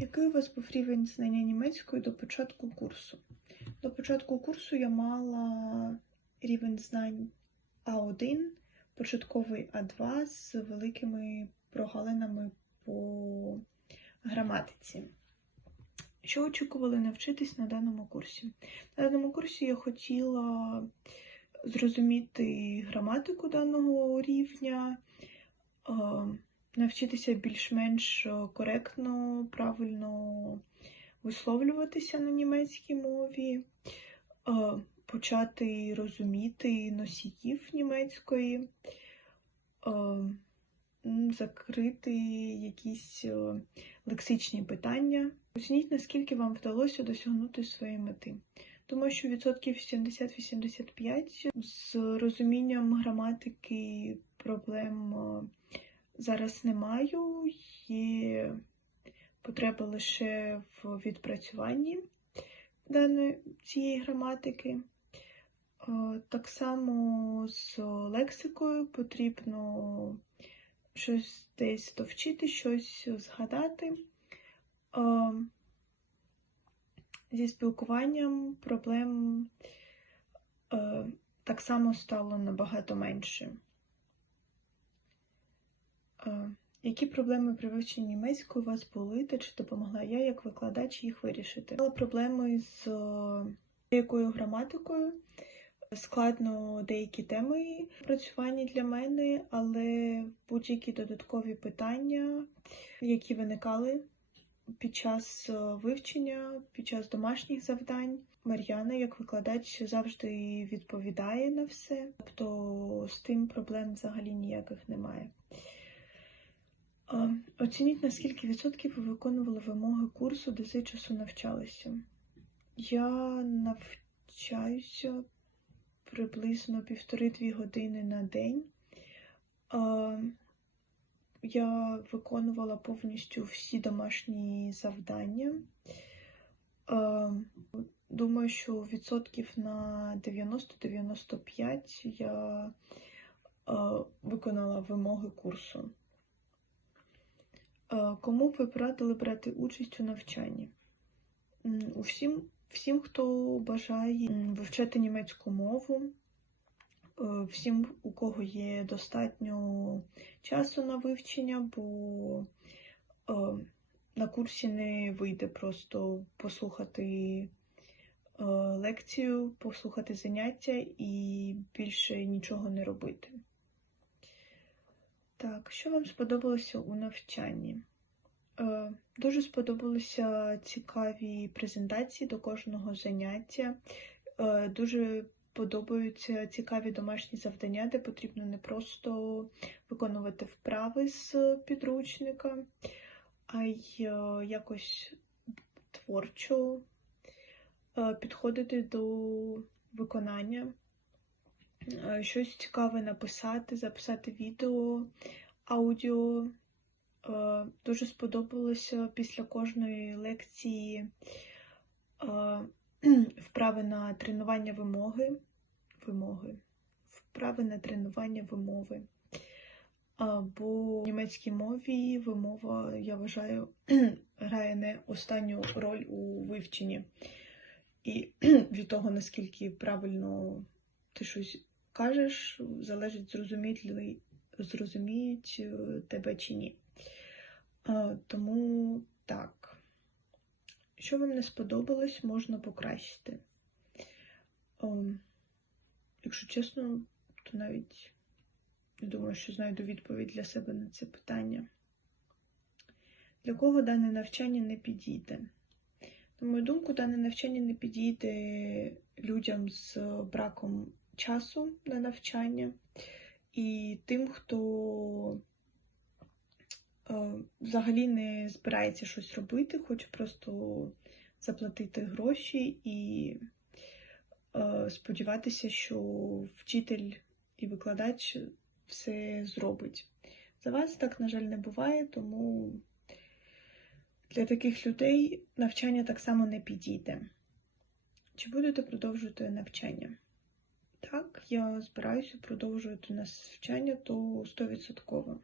Який у вас був рівень знання німецької до початку курсу? До початку курсу я мала рівень знань А1, початковий А2 з великими прогалинами по граматиці. Що очікували навчитись на даному курсі? На даному курсі я хотіла зрозуміти граматику даного рівня, е, навчитися більш-менш коректно, правильно висловлюватися на німецькій мові, е, почати розуміти носіїв німецької, е, закрити якісь е, лексичні питання. Оцініть, наскільки вам вдалося досягнути своєї мети. Думаю, що відсотків 70-85 з розумінням граматики проблем е, зараз не маю. Є потреба лише в відпрацюванні даної цієї граматики. Е, Так само з лексикою потрібно щось десь довчити, щось згадати. Е, Зі спілкуванням проблем е, так само стало набагато менше. Які проблеми при вивченні німецької у вас були, та чи допомогла я як викладач їх вирішити? Мала проблеми з е, деякою граматикою. Складно деякі теми працювання для мене, але будь-які додаткові питання, які виникали під час е, вивчення, під час домашніх завдань, Мар'яна, як викладач, завжди відповідає на все, тобто з тим проблем взагалі ніяких немає. Оцініть, на скільки відсотків ви виконували вимоги курсу, де за часу навчалися. Я навчаюся приблизно півтори-дві години на день. Я виконувала повністю всі домашні завдання. Думаю, що відсотків на 90-95 я виконала вимоги курсу. Е, Кому б ви порадили брати участь у навчанні? Усім, всім, хто бажає вивчати німецьку мову, е, всім, у кого є достатньо часу на вивчення, бо е, на курсі не вийде просто послухати лекцію, послухати заняття і більше нічого не робити. Так, що вам сподобалося у навчанні? Е, Дуже сподобалися цікаві презентації до кожного заняття. Е, Дуже подобаються цікаві домашні завдання, де потрібно не просто виконувати вправи з підручника, а й е, якось творчо е, підходити до виконання. Е, Щось цікаве написати, записати відео, аудіо. Е, Дуже сподобалося після кожної лекції е, вправи на тренування вимоги. Вимоги. Вправи на тренування вимови. Бо в німецькій мові вимова, я вважаю, грає не останню роль у вивченні. І від того, наскільки правильно ти щось кажеш, залежить, зрозуміють, зрозуміють е, тебе чи ні. Тому так. Що вам не сподобалось, можна покращити. Ем, Якщо чесно, то навіть не думаю, що знайду відповідь для себе на це питання. Для кого дане навчання не підійде? На мою думку, дане навчання не підійде людям з браком часу на навчання і тим, хто е, взагалі не збирається щось робити, хоче просто заплатити гроші і е, сподіватися, що вчитель і викладач все зробить. За вас так, на жаль, не буває, тому для таких людей навчання так само не підійде. Чи будете продовжувати навчання? Так, я збираюся продовжувати навчання, то 100%.